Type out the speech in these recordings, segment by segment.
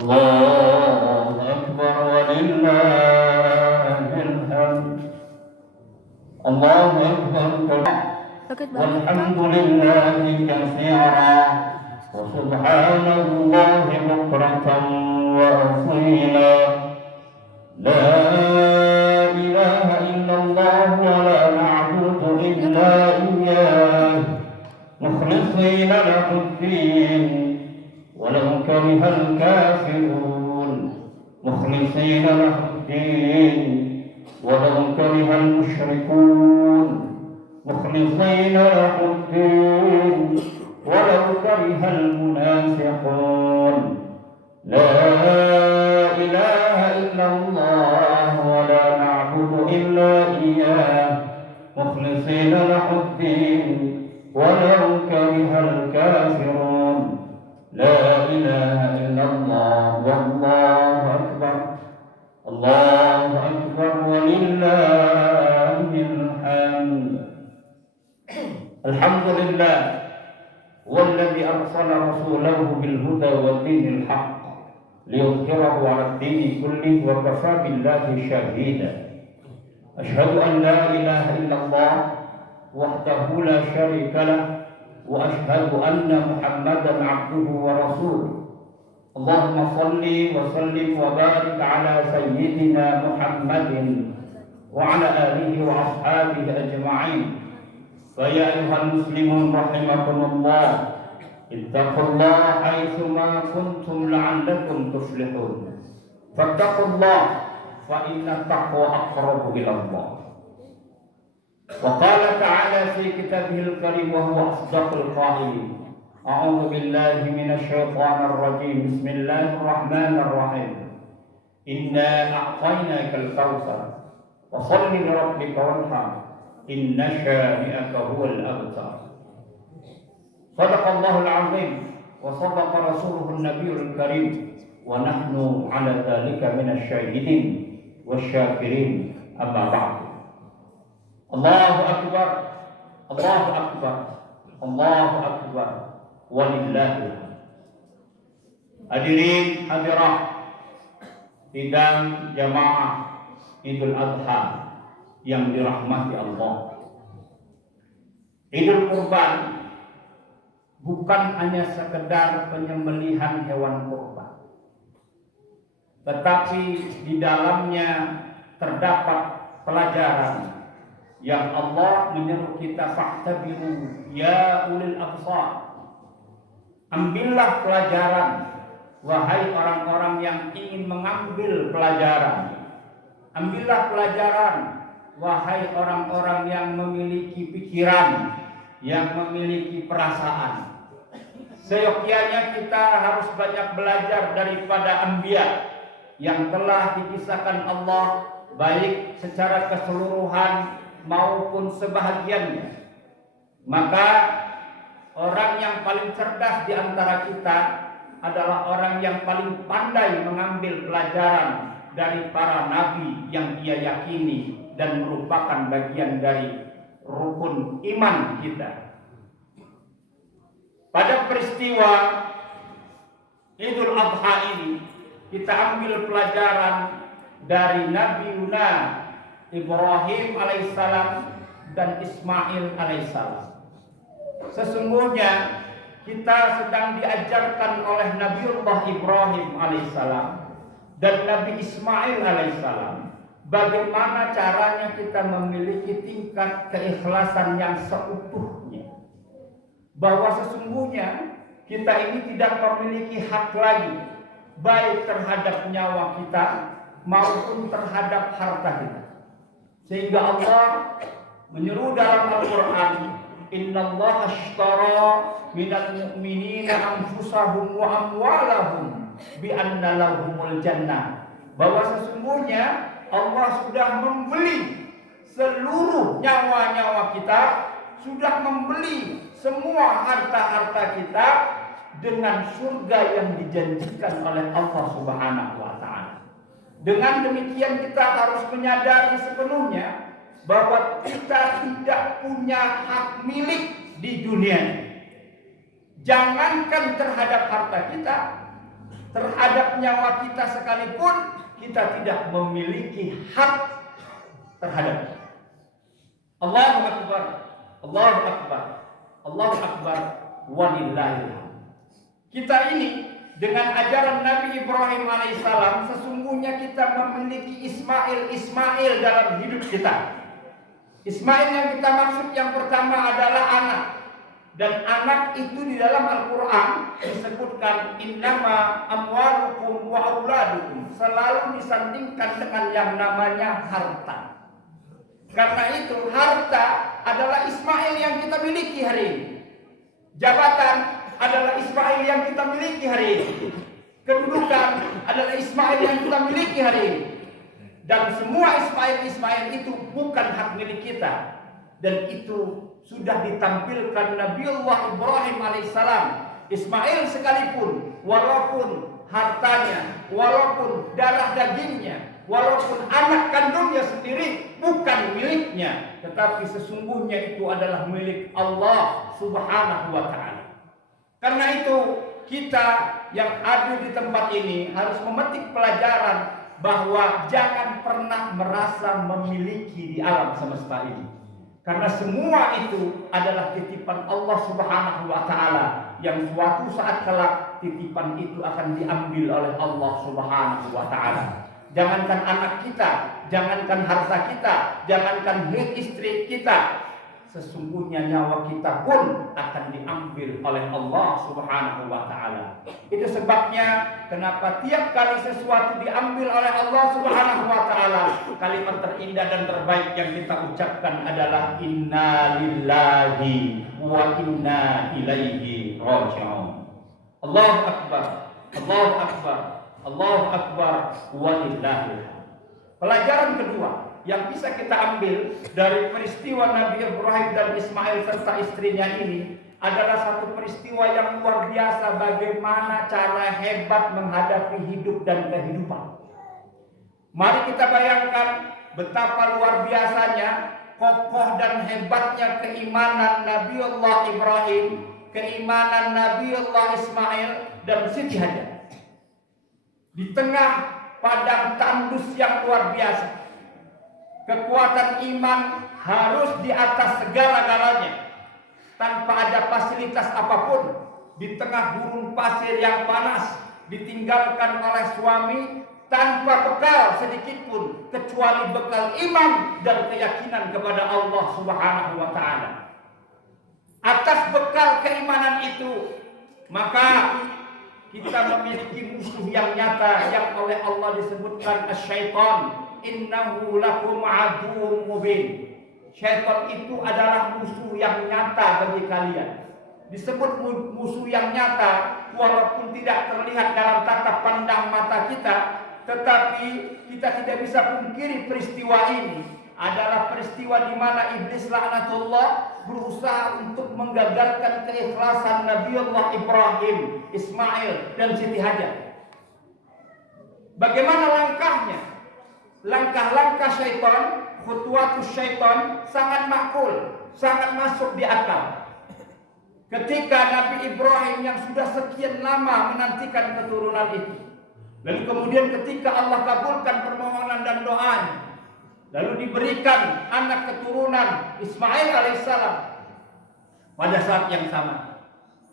الله أكبر ولله الحمد. الله أكبر والحمد لله كثيرا وسبحان الله بكرة وأصيلا. لا إله إلا الله ولا نعبد إلا إياه مخلصين له الدين ولو كره الكافرون. مخلصين له الدين ولو كره المشركون. مخلصين له الدين ولو كره المنافقون. لا إله إلا الله ولا نعبد إلا إياه مخلصين له الدين ولو كره الكافرون. لا إله إلا الله والله أكبر. الله أكبر ولله الحمد. الحمد لله هو الذي أرسل رسوله بالهدى والدين الحق ليظهره على الدين كله وكفى بالله شهيدا. أشهد أن لا إله إلا الله وحده لا شريك له وأشهد أن محمدا عبده ورسوله. اللهم صل وسلم وبارك على سيدنا محمد وعلى آله وأصحابه أجمعين. فيا أيها المسلمون رحمكم الله اتقوا الله حيثما كنتم لعلكم تفلحون. فاتقوا الله فإن التقوى أقرب إلى الله. وقال تعالى في كتابه الكريم وهو أصدق القائلين: أعوذ بالله من الشيطان الرجيم بسم الله الرحمن الرحيم إنا أعطيناك الكوثر فصل لربك وانحر إن شانئك هو الأبتر. صدق الله العظيم وصدق رسوله النبي الكريم ونحن على ذلك من الشاهدين والشاكرين. أما بعد. الله أكبر الله أكبر الله أكبر walillahil hamd. Hadirin hadirat sidang jamaah Idul Adha yang dirahmati Allah. Idul Kurban bukan hanya sekedar penyembelihan hewan kurban, tetapi di dalamnya terdapat pelajaran yang Allah menyeru kita, fa'tabiru ya ulil absar. Ambillah pelajaran, wahai orang-orang yang ingin mengambil pelajaran. Ambillah pelajaran, wahai orang-orang yang memiliki pikiran, yang memiliki perasaan. Seyogyanya kita harus banyak belajar daripada anbiya yang telah dikisahkan Allah, baik secara keseluruhan maupun sebahagiannya. Maka orang yang paling cerdas di antara kita adalah orang yang paling pandai mengambil pelajaran dari para nabi yang dia yakini dan merupakan bagian dari rukun iman kita. Pada peristiwa Idul Adha ini kita ambil pelajaran dari Nabi Ibrahim alaihissalam dan Ismail alaihissalam. Sesungguhnya kita sedang diajarkan oleh Nabiullah Ibrahim alaihissalam dan Nabi Ismail alaihissalam bagaimana caranya kita memiliki tingkat keikhlasan yang seutuhnya, bahwa sesungguhnya kita ini tidak memiliki hak lagi baik terhadap nyawa kita maupun terhadap harta kita. Sehingga Allah menyeru dalam Al-Quran, innallaha ashtara minal mu'minina anfusahum wa amwalahum bi anna lahumul jannah. Bahwa sesungguhnya Allah sudah membeli seluruh nyawa-nyawa kita, sudah membeli semua harta-harta kita dengan surga yang dijanjikan oleh Allah Subhanahu wa ta'ala. Dengan demikian kita harus menyadari sepenuhnya bahwa kita tidak punya hak milik di dunia. Jangankan terhadap harta kita, terhadap nyawa kita sekalipun, kita tidak memiliki hak terhadapnya. Allahu Akbar, Allahu Akbar, Allahu Akbar, walillahil hamd. Kita ini dengan ajaran Nabi Ibrahim alaihissalam, sesungguhnya kita memiliki Ismail dalam hidup kita. Ismail yang kita maksud yang pertama adalah anak. Dan anak itu di dalam Al-Quran disebutkan innama amwalukum wa auladukum, selalu disandingkan dengan yang namanya harta. Karena itu harta adalah Ismail yang kita miliki hari ini. Jabatan adalah Ismail yang kita miliki hari ini. Kedudukan adalah Ismail yang kita miliki hari ini. Dan semua Ismail itu bukan hak milik kita. Dan itu sudah ditampilkan Nabiullah Ibrahim alaihissalam. Ismail sekalipun, walaupun hartanya, walaupun darah dagingnya, walaupun anak kandungnya sendiri bukan miliknya, tetapi sesungguhnya itu adalah milik Allah Subhanahu wa ta'ala. Karena itu kita yang ada di tempat ini harus memetik pelajaran bahwa jangan pernah merasa memiliki di alam semesta ini. Karena semua itu adalah titipan Allah Subhanahu wa ta'ala, yang suatu saat kelak titipan itu akan diambil oleh Allah Subhanahu wa ta'ala. Jangankan anak kita, jangankan harta kita, jangankan istri kita, sesungguhnya nyawa kita pun akan diambil oleh Allah Subhanahu wa ta'ala. Itu sebabnya kenapa tiap kali sesuatu diambil oleh Allah Subhanahu wa ta'ala, kalimat terindah dan terbaik yang kita ucapkan adalah inna lillahi wa inna ilaihi raji'un. Allahu akbar, Allahu akbar, Allahu akbar, walillahil hamd. Pelajaran kedua yang bisa kita ambil dari peristiwa Nabi Ibrahim dan Ismail serta istrinya ini adalah satu peristiwa yang luar biasa, bagaimana cara hebat menghadapi hidup dan kehidupan. Mari kita bayangkan betapa luar biasanya, kokoh dan hebatnya keimanan Nabiullah Ibrahim, keimanan Nabiullah Ismail dan Siti Hajar. Di tengah padang tandus yang luar biasa, kekuatan iman harus di atas segala-galanya. Tanpa ada fasilitas apapun, di tengah gurun pasir yang panas, ditinggalkan oleh suami, tanpa bekal sedikit pun kecuali bekal iman dan keyakinan kepada Allah Subhanahu wa ta'ala. Atas bekal keimanan itu, maka kita memiliki musuh yang nyata yang oleh Allah disebutkan as-syaitan. Innahu lakum aduwwum mubin. Syaitan itu adalah musuh yang nyata bagi kalian. Disebut musuh yang nyata walaupun tidak terlihat dalam tatap pandang mata kita, tetapi kita tidak bisa pungkiri peristiwa ini adalah peristiwa di mana iblis laknatullah berusaha untuk menggagalkan keikhlasan Nabiullah Ibrahim, Ismail dan Siti Hajar. Bagaimana langkahnya? Langkah-langkah syaitan, khutuwatus syaitan sangat makul, sangat masuk di akal. Ketika Nabi Ibrahim yang sudah sekian lama menantikan keturunan itu, lalu kemudian ketika Allah kabulkan permohonan dan doanya, lalu diberikan anak keturunan Ismail alaihissalam, pada saat yang sama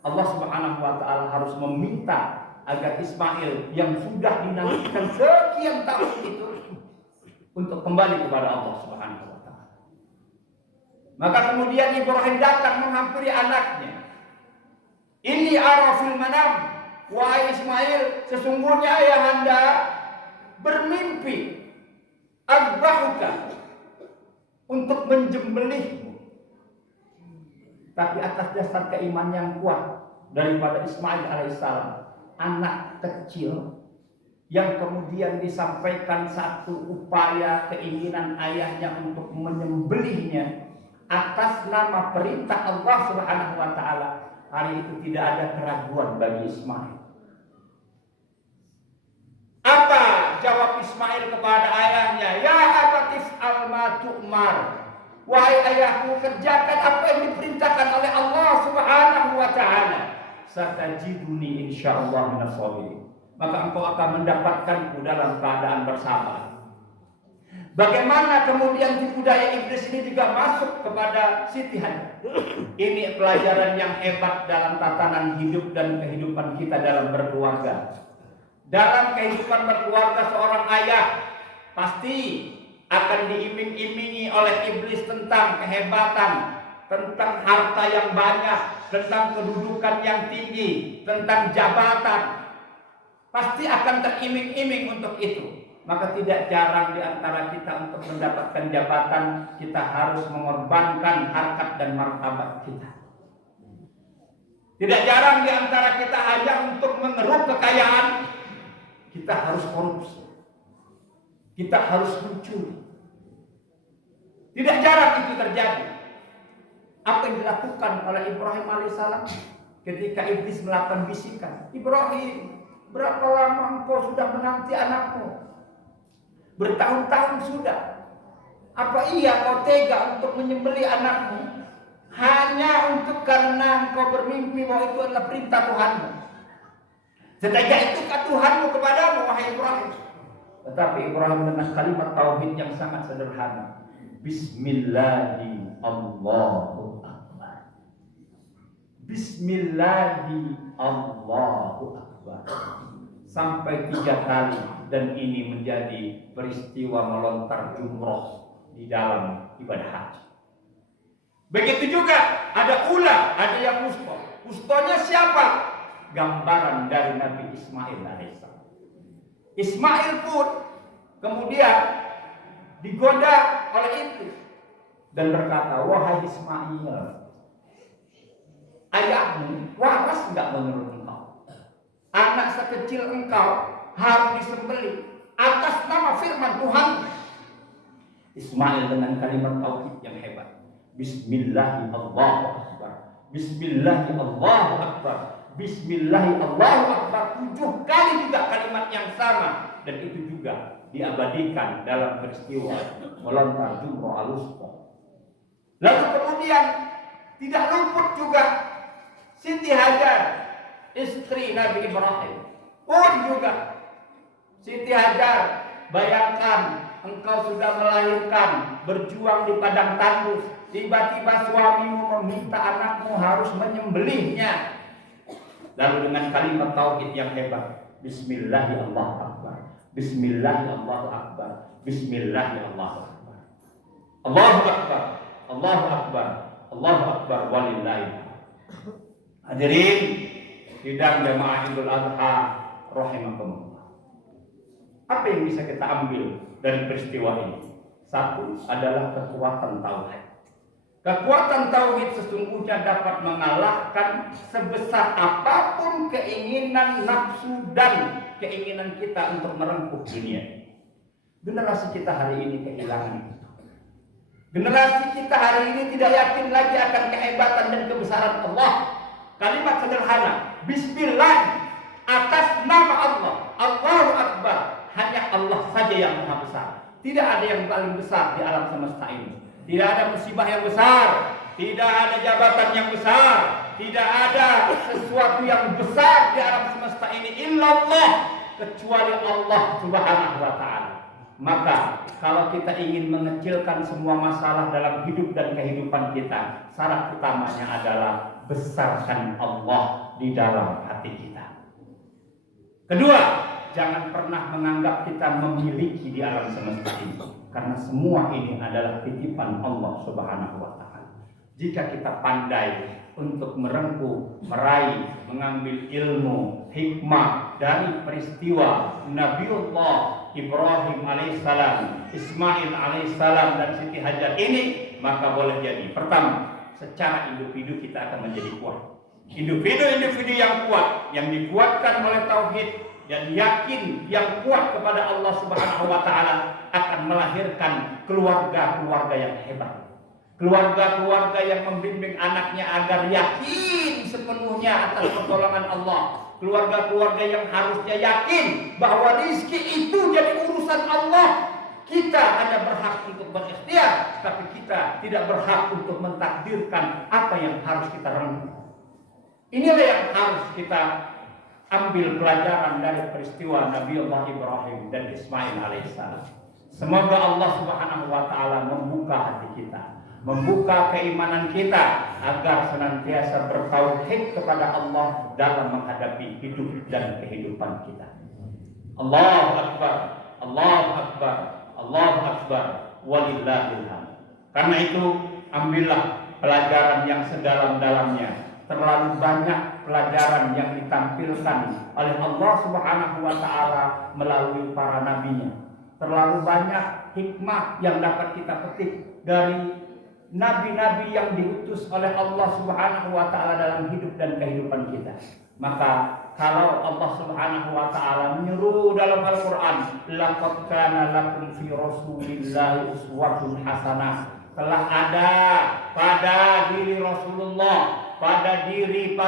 Allah Subhanahu wa ta'ala harus meminta agar Ismail yang sudah dinantikan sekian tahun itu untuk kembali kepada Allah Subhanahu wa ta'ala. Maka kemudian Ibrahim datang menghampiri anaknya. Ini arafil manam, wahai Ismail, sesungguhnya ayahanda bermimpi azbahuka, untuk menjembelihmu. Tapi atas dasar keimanan yang kuat daripada Ismail alaihissalam, anak kecil yang kemudian disampaikan satu upaya keinginan ayahnya untuk menyembelihnya atas nama perintah Allah Subhanahu wa ta'ala, hari itu tidak ada keraguan bagi Ismail. Apa jawab Ismail kepada ayahnya? Ya abatif al-ma tu'mar. Wahai ayahku, kerjakan apa yang diperintahkan oleh Allah Subhanahu wa ta'ala. Satajiduni insyaallah minas sabirin. maka engkau akan mendapatkanku dalam keadaan bersabar. Bagaimana kemudian tipu daya iblis ini juga masuk kepada Siti Hajar. Ini pelajaran yang hebat dalam tatanan hidup dan kehidupan kita dalam berkeluarga. Dalam kehidupan berkeluarga, seorang ayah pasti akan diiming-imingi oleh iblis tentang kehebatan, tentang harta yang banyak, tentang kedudukan yang tinggi, tentang jabatan. Pasti akan teriming-iming untuk itu. Maka tidak jarang di antara kita untuk mendapatkan jabatan, kita harus mengorbankan harkat dan martabat kita. Tidak jarang di antara kita hanya untuk mengeruk kekayaan, kita harus korupsi. Kita harus mencuri. Tidak jarang itu terjadi. Apa yang dilakukan oleh Ibrahim alaihissalam ketika iblis melakukan bisikan, Ibrahim, berapa lama engkau sudah menanti anakmu? Bertahun-tahun sudah. Apa iya kau tega untuk menyembelih anakmu hanya untuk karena engkau bermimpi bahwa itu adalah perintah Tuhanmu? Setega itukah Tuhanmu kepadamu, wahai Ibrahim? Tetapi Ibrahim dengan kalimat tauhid yang sangat sederhana. Bismillahi Allahu Akbar. Bismillahi Allahu Akbar. Sampai 3 kali, dan ini menjadi peristiwa melontar jumroh di dalam ibadah haji. Begitu juga ada ula, ada yang wusto. Wustonya siapa? Gambaran dari Nabi Ismail alaihissalam. Ismail pun kemudian digoda oleh iblis dan berkata, wahai Ismail, ayahmu waras enggak menurut engkau? Anak sekecil engkau harus disembelih atas nama firman Tuhan. Ismail dengan kalimat tauhid yang hebat. Bismillahi Allahu Akbar. Bismillahi Allahu Akbar. Bismillahi Allahu Akbar. 7 kali juga kalimat yang sama, dan itu juga diabadikan dalam peristiwa melontar jumroh al-wusta. Lalu kemudian tidak luput juga Siti Hajar, istri Nabi Ibrahim pun juga. Siti Hajar, bayangkan engkau sudah melahirkan, berjuang di padang tandus, tiba-tiba suamimu meminta anakmu harus menyembelihnya. Lalu dengan kalimat tauhid yang hebat, Bismillahi Allahu Akbar, Bismillahi Allahu Akbar, Bismillahi Allahu Akbar, Allahu Akbar, Allahu Akbar, Allahu Akbar, walillahi. Hadirin sidang jamaah Idul Adha rahimakumullah. Apa yang bisa kita ambil dari peristiwa ini? Satu adalah kekuatan tauhid. Kekuatan tauhid sesungguhnya dapat mengalahkan sebesar apapun keinginan nafsu dan keinginan kita untuk merengkuh dunia. Generasi kita hari ini kehilangan itu. Generasi kita hari ini tidak yakin lagi akan kehebatan dan kebesaran Allah. Kalimat sederhana, Bismillah, atas nama Allah, Allahu Akbar. Hanya Allah saja yang maha besar. Tidak ada yang paling besar di alam semesta ini. Tidak ada musibah yang besar, tidak ada jabatan yang besar, tidak ada sesuatu yang besar di alam semesta ini illallah, kecuali Allah Subhanahu wa taala. Maka kalau kita ingin mengecilkan semua masalah dalam hidup dan kehidupan kita, syarat utamanya adalah besarkan Allah di dalam hati kita. Kedua, jangan pernah menganggap kita memiliki di alam semesta ini, karena semua ini adalah titipan Allah Subhanahu wa taala. Jika kita pandai untuk merengkuh, meraih, mengambil ilmu, hikmah dari peristiwa Nabiullah Ibrahim alaihissalam, Ismail alaihissalam, dan Siti Hajar ini, maka boleh jadi pertama, secara individu kita akan menjadi kuat. Individu-individu yang kuat, yang dikuatkan oleh tauhid dan yakin, yang kuat kepada Allah Subhanahu wa taala, akan melahirkan keluarga-keluarga yang hebat. Keluarga-keluarga yang membimbing anaknya agar yakin sepenuhnya atas pertolongan Allah. Keluarga-keluarga yang harusnya yakin bahwa rizki itu jadi urusan Allah. Kita hanya berhak untuk berikhtiar, tapi kita tidak berhak untuk mentakdirkan apa yang harus kita rengkuh. Inilah yang harus kita ambil pelajaran dari peristiwa Nabi Allah Ibrahim dan Ismail alaihissalam. Semoga Allah Subhanahu wa taala membuka hati kita, membuka keimanan kita agar senantiasa bertauhid kepada Allah dalam menghadapi hidup dan kehidupan kita. Allahu Akbar, Allahu Akbar, Allahu Akbar, walillahil hamd. Karena itu, ambillah pelajaran yang sedalam-dalamnya. Terlalu banyak pelajaran yang ditampilkan oleh Allah Subhanahu wa taala melalui para nabinya. Terlalu banyak hikmah yang dapat kita petik dari nabi-nabi yang diutus oleh Allah Subhanahu wa taala dalam hidup dan kehidupan kita. Maka kalau Allah Subhanahu wa taala menyeru dalam Al-Qur'an, laqad kana lakum fi rasulillahi uswatun hasanah, telah ada pada diri Rasulullah, pada diri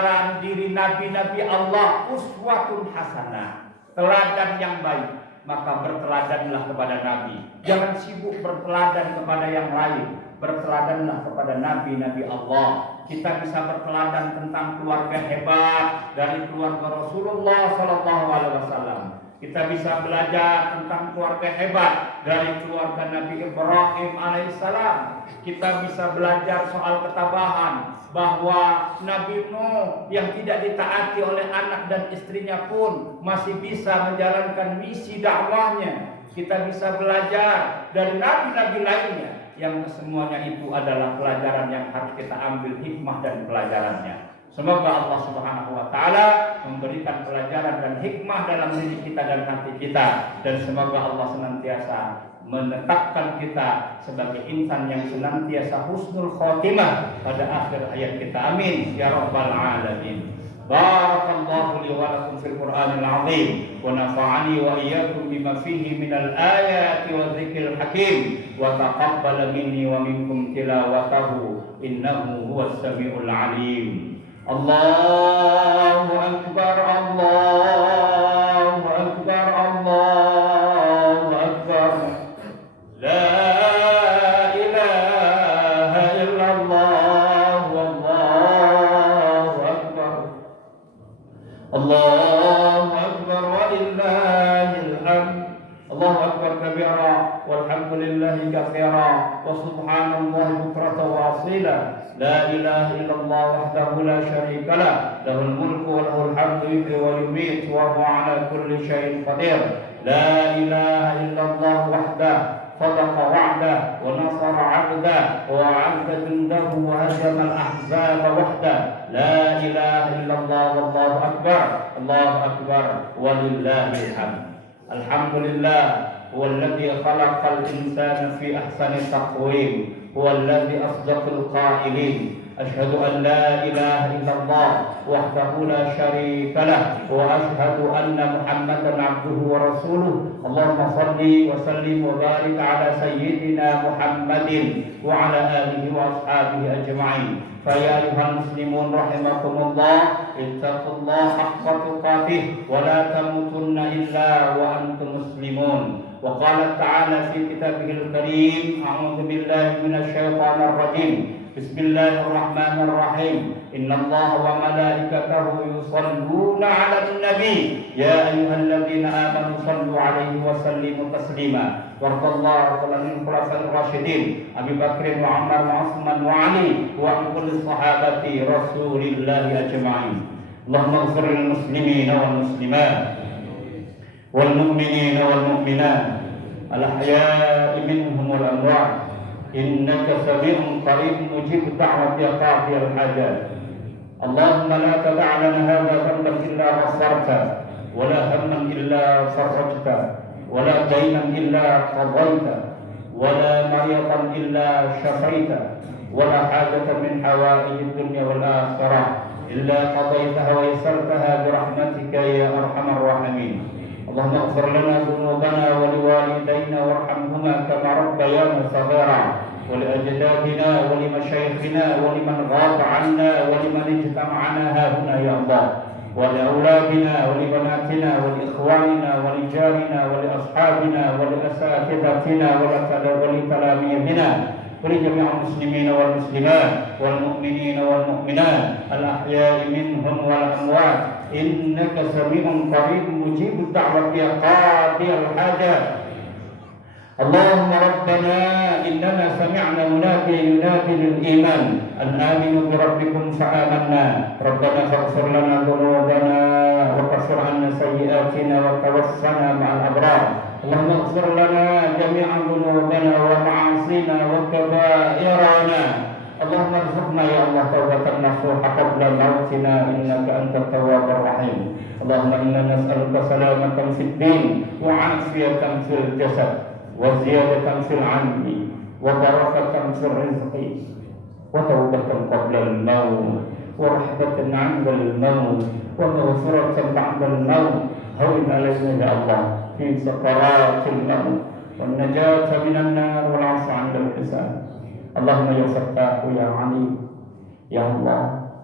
nabi-nabi Allah uswatun hasanah, teladan yang baik. Maka berteladanlah kepada nabi. Jangan sibuk berteladan kepada yang lain. Berteladanlah kepada nabi-nabi Allah. Kita bisa berteladan tentang keluarga hebat dari keluarga Rasulullah SAW. Kita bisa belajar tentang keluarga hebat dari keluarga Nabi Ibrahim alaihissalam. Kita bisa belajar soal ketabahan, bahwa Nabi Nuh yang tidak ditaati oleh anak dan istrinya pun masih bisa menjalankan misi dakwahnya. Kita bisa belajar dari nabi-nabi lainnya, yang kesemuanya itu adalah pelajaran yang harus kita ambil hikmah dan pelajarannya. Semoga Allah Subhanahu wa taala memberikan pelajaran dan hikmah dalam diri kita dan hati kita, dan semoga Allah senantiasa menetapkan kita sebagai insan yang senantiasa husnul khotimah pada akhir hayat kita. Amin ya rabbal alamin. Barakallahu li wa lakum fil Qur'anil azim wa nafa'ani wa iyyakum bima fihi minal ayati wa dzikril hakim wa taqabbal minni wa minkum tilawatahu innahu huwas samiul alim. Allahu akbar, Allahu akbar, Allahu akbar. La ilaha illallah, wallahu akbar. Allahu akbar walillahil hamd. Allahu akbar kabira walhamdulillahi katsira wa subhanallahi bukratan wa asila. La ilaha illallah wahdahu la syarika lah, lahul mulku wa lahul hamdu yuhyi wa yumiitu wa huwa ala kulli syai'in qadir. La ilaha illallah wahdahu sadaqa wa'dahu wa nasara 'abdahu wa 'azza jundahu wa hazama al-ahzaba wahdahu. La ilaha illallah wallahu akbar, Allahu akbar walillahil hamd. Alhamdulillah huwallazi khalaqal insana fi ahsani taqwim. هو الذي أصدق القائلين أشهد أن لا إله إلا الله وحده لا شريك له وأشهد أن محمدا عبده ورسوله. اللهم صل وسلم وبارك على سيدنا محمد وعلى آله وأصحابه أجمعين. فيا أيها المسلمون رحمكم الله اتقوا الله حق تقاته ولا تموتن إلا وأنتم مسلمون. وقال تعالى في كتابه الكريم أعوذ بالله من الشيطان الرجيم بسم الله الرحمن الرحيم إن الله وملائكته يصلون على النبي يا أيها الذين آمنوا صلوا عليه وسلموا تسليما. وارض الله عن الخلفاء الراشدين أبي بكر وعمر وعثمان وعلي وعن كل صحابة رسول الله أجمعين. اللهم اغفر للمسلمين والمسلمات والمؤمنين والمؤمنات الأحياء منهم والأموات إنك سميع قريب مجيب دعوة قاضي الحاجات. اللهم لا تدع لنا هذا ذنبا إلا غفرته ولا هما إلا فرجته ولا دينا إلا قضيته ولا مريضا إلا شفيته ولا حاجة من حوائج الدنيا والآخرة إلا قضيتها ويسرتها برحمتك يا أرحم الراحمين. اللهم اغفر لنا ذنوبنا ولوالدينا وارحمهما كما ربيانا صغيرا ولأجدادنا ولمشايخنا ولمن غاب عنا ولمن اجتمعنا هاهنا يا الله ولأولادنا ولبناتنا ولإخواننا ولجارنا ولأصحابنا ولأساتذتنا ولتلاميذنا ولجميع المسلمين والمسلمات والمؤمنين والمؤمنات الأحياء منهم والأموات إنك سميع قريب مجيب الدعوة يا قاضي الحاجات. اللهم ربنا إننا سمعنا مناديا ينادي للإيمان أن آمنوا بربكم فآمنا ربنا فاغفر لنا ذنوبنا وكفر عنا سيئاتنا وتوفنا مع الأبرار. اللهم اغفر لنا جميع ذنوبنا ومعاصينا وكبائرنا. اللهم ارزقنا يا الله توبة نصوحة قبل موتنا إنك أنت التواب الرحيم. اللهم إنا نسألك سلامة في الدين وعافية في الجسد وزيادة في العلم وبركة في الرزق وتوبة قبل الموت ورحمة عند الموت ومغفرة بعد الموت. هون علينا يا الله في سكرات الموت والنجاة من النار والعفو عند الحساب. اللهم ya Fattah ya Alim, ya Allah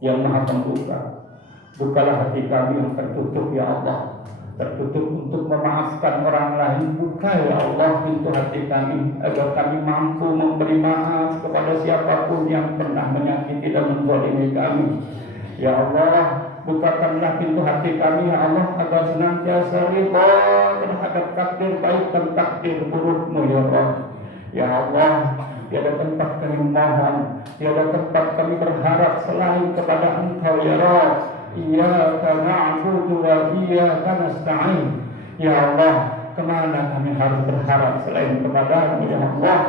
yang Maha Pembuka, bukalah hati kami yang tertutup ya Allah, tertutup untuk memaafkan orang lain. Buka ya Allah pintu hati kami agar kami mampu memberi maaf kepada siapapun yang pernah menyakiti dan menzalimi kami. Ya Allah, bukakanlah pintu hati kami ya Allah agar senantiasa ridha terhadap takdir baik dan takdir burukmu ya Allah. Ya Allah, tiada tempat kami mohon, tiada tempat kami berharap selain kepada Engkau ya Rabb. Iyyaka na'budu wa iyyaka nasta'in. Ya Allah, kemana kami harus berharap selain kepada-Mu ya Allah?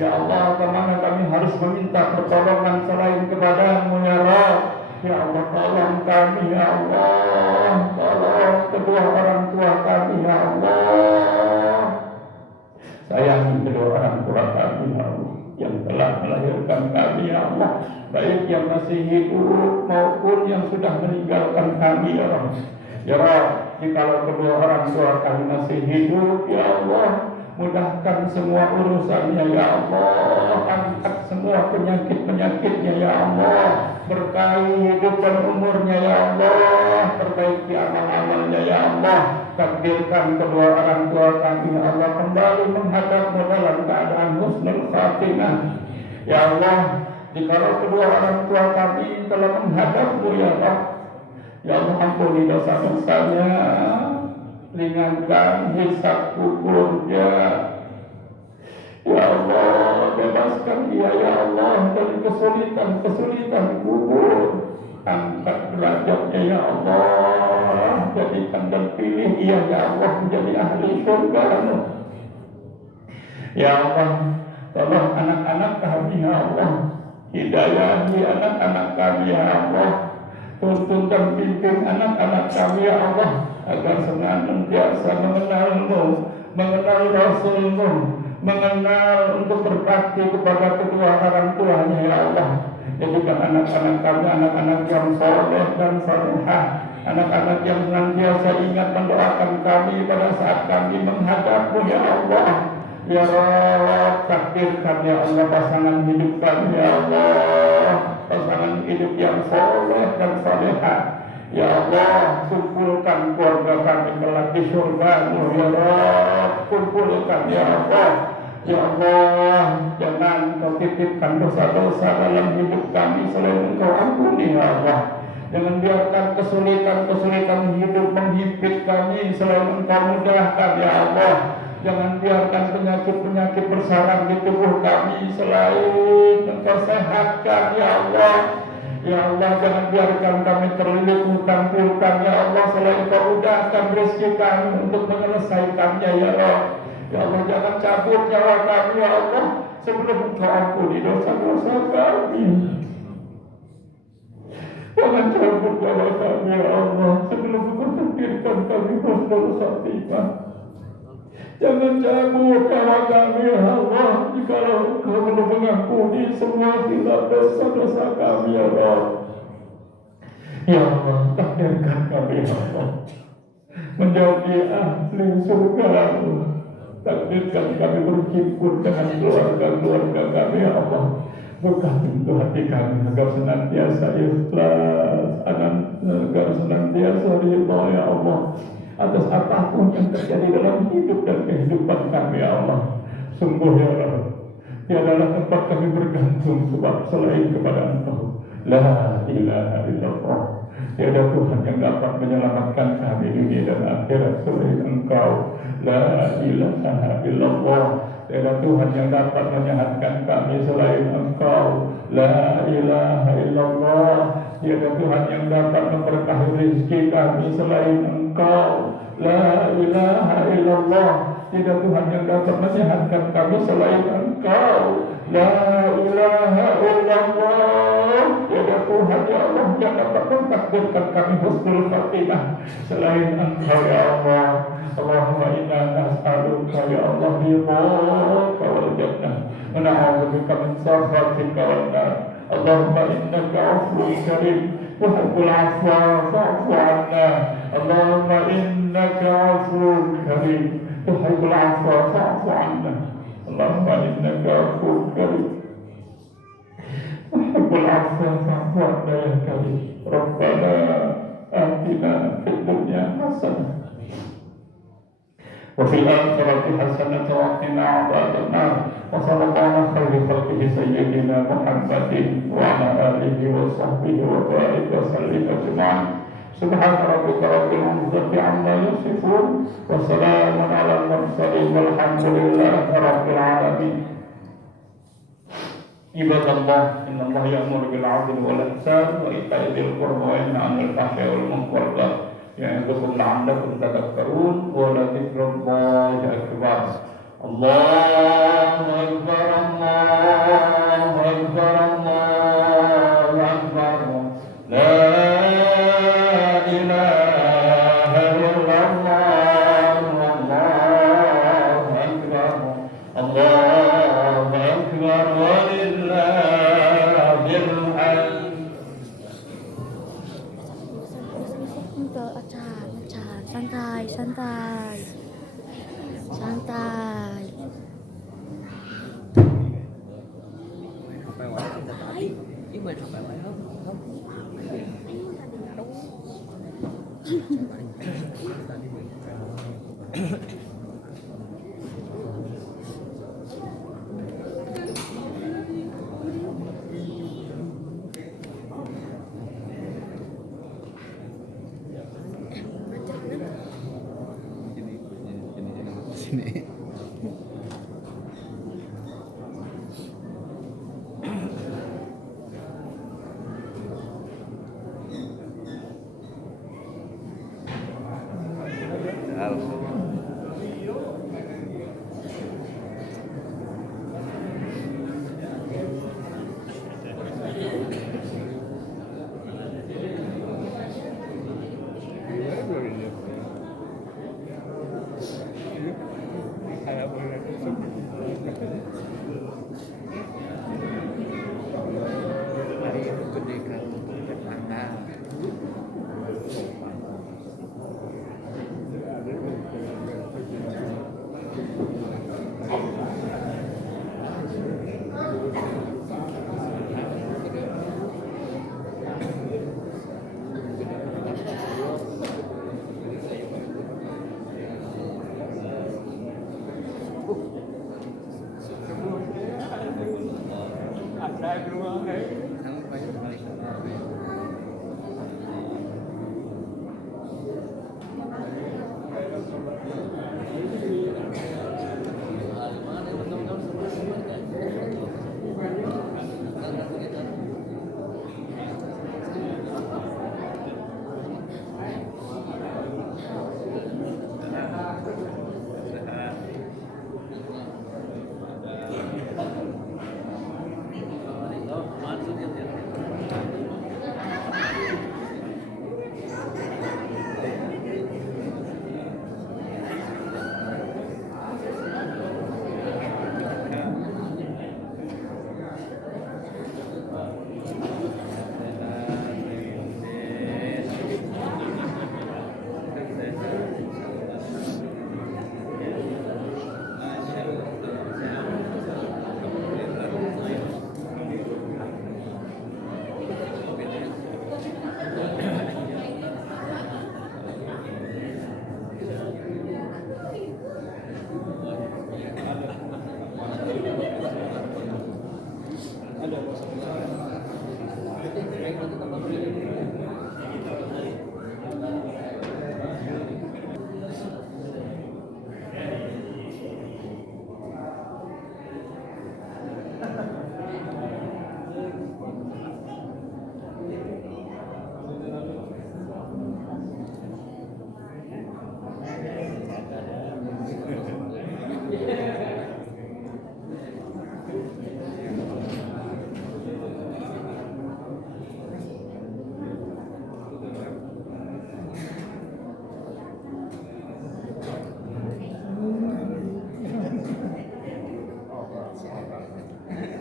Ya Allah, kemana kami harus meminta pertolongan selain kepada-Mu ya Rabb? Ya Allah, tolong kami ya Allah, tolong kedua orang tua kami ya Allah. Sayangi kedua orang tua kami ya Allah yang telah melahirkan kami ya Allah, baik yang masih hidup maupun yang sudah meninggalkan kami ya Allah. Ya Allah, jikalau kedua orang tua kami masih hidup ya Allah, mudahkan semua urusannya ya Allah, angkat semua penyakit-penyakitnya ya Allah, berkahi hidup dan umurnya ya Allah, perbaiki amal-amalnya ya Allah. Takdirkan kedua orang tua kami ya Allah kembali menghadapmu dalam keadaan husnul khatimah. Ya Allah, jikalau kedua orang tua kami telah menghadapmu ya Allah, ya Allah ampuni dosa-dosanya, ringankan hisab kuburnya. Ya Allah, bebaskan dia ya Allah dari kesulitan kubur. Angkat derajatnya ya Allah, jadikan dan pilih ia ya Allah menjadi ahli surga. Ya Allah, tolong anak-anak kami ya Allah, hidayahi anak-anak kami ya Allah, tuntun dan pimpin anak-anak kami ya Allah agar senantiasa mengenal-Mu, mengenal Rasul-Mu, mengenal untuk berbakti kepada kedua orang tuanya ya Allah. Jadikan anak-anak kami anak-anak yang saleh dan salehah, anak-anak yang senantiasa ingat mendoakan kami pada saat kami menghadap-Mu ya Allah. Ya Rabb, takdirkan ya Allah pasangan hidup kami ya Allah, pasangan hidup yang saleh dan salehah. Ya Allah, kumpulkan keluarga kami kelak di surga-Mu ya Rabb, kumpulkan ya Allah. Ya Allah, jangan Kau titipkan dosa-dosa dalam hidup kami selain Engkau ampuni ya Allah. Jangan biarkan kesulitan-kesulitan hidup menghimpit kami selain Engkau mudahkan ya Allah. Jangan biarkan penyakit-penyakit bersarang di tubuh kami selain Engkau sehatkan ya Allah. Ya Allah, jangan biarkan kami terlilit hutang piutang ya Allah selain Engkau mudahkan rezeki kami untuk menyelesaikannya ya Allah. Ya Allah, jangan cabut nyawa kami ya Allah sebelum Engkau ampuni dosa-dosa kami. Jangan cabut nyawa kami ya Allah sebelum Engkau takdirkan kami husnul khatimah. Jangan cabut nyawa kami ya Allah jikalau Engkau belum mengampuni semua hilaf dosa-dosa kami ya Allah. Ya Allah, takdirkan kami ya Allah menjadi ahli surga-Mu. Takdirkan kami berhimpun dengan keluarga-keluarga kami ya Allah. Buka pintu hati kami agar senantiasa ikhlas, agar senantiasa ridha ya Allah atas apapun yang terjadi dalam hidup dan kehidupan kami ya Allah. Sungguh ya Allah, tiadalah tempat kami bergantung sebab selain kepada Engkau. La ilaha illallah. Tiada Tuhan yang dapat menyelamatkan kami dunia dan akhirat selain Engkau. La ilaha illallah. Tiada Tuhan yang dapat menyehatkan kami selain Engkau. La ilaha illallah. Tiada Tuhan yang dapat memberkahi rezeki kami selain Engkau. La ilaha illallah. Tiada Tuhan yang dapat menyehatkan kami selain Engkau. La ilaha illallah. Tiada Tuhan ya Allah yang dapat mentakdirkan kami husnul khatimah selain Engkau ya Allah. Allahumma inna nas'aluka ya Allah ridhaka wal jannah wa na'udzubika min sakhatika wan nar. Allahumma innaka 'afuwwun karim tuhibbul 'afwa fa'fu 'anna. Allahumma innaka 'afuwwun karim tuhibbul 'afwa fa'fu 'anna. Allahumma innaka 'afuwwun karim tuhibbul 'afwa fa'fu 'anna ya karim. Rabbana atina fid dunya hasanah wa fil akhirati hasanatan wa qina 'adzabannar. Wa sallallahu alaihi khalqihi sayyidina Muhammadin wa ala alihi wa sahbihi wa barik wa sallim ajma'in. Subhana rabbika rabbil izzati 'amma yasifun wa salamun 'alal mursalin walhamdulillahi rabbil alamin. Ibadallah, innallaha ya'muru bil 'adli wal ihsan wa ita'i dzil qurba wa yanha 'anil fahsya'i wal munkar wal baghi ya'idukum la'allakum tadhakkarun. Wa la dzikrullahi akbar. Allahu akbar, Allahu akbar, Allahu akbar. La ilaha illallah, Allahu akbar, Allahu akbar, walillahil hamd. Santai, santai, santai. Sini.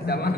Sama.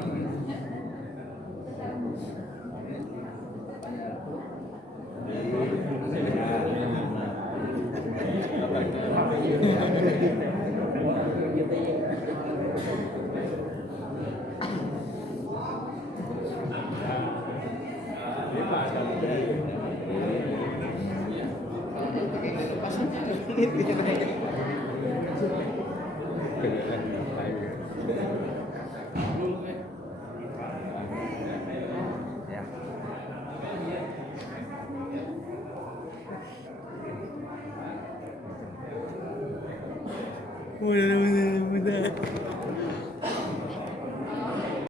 Udah.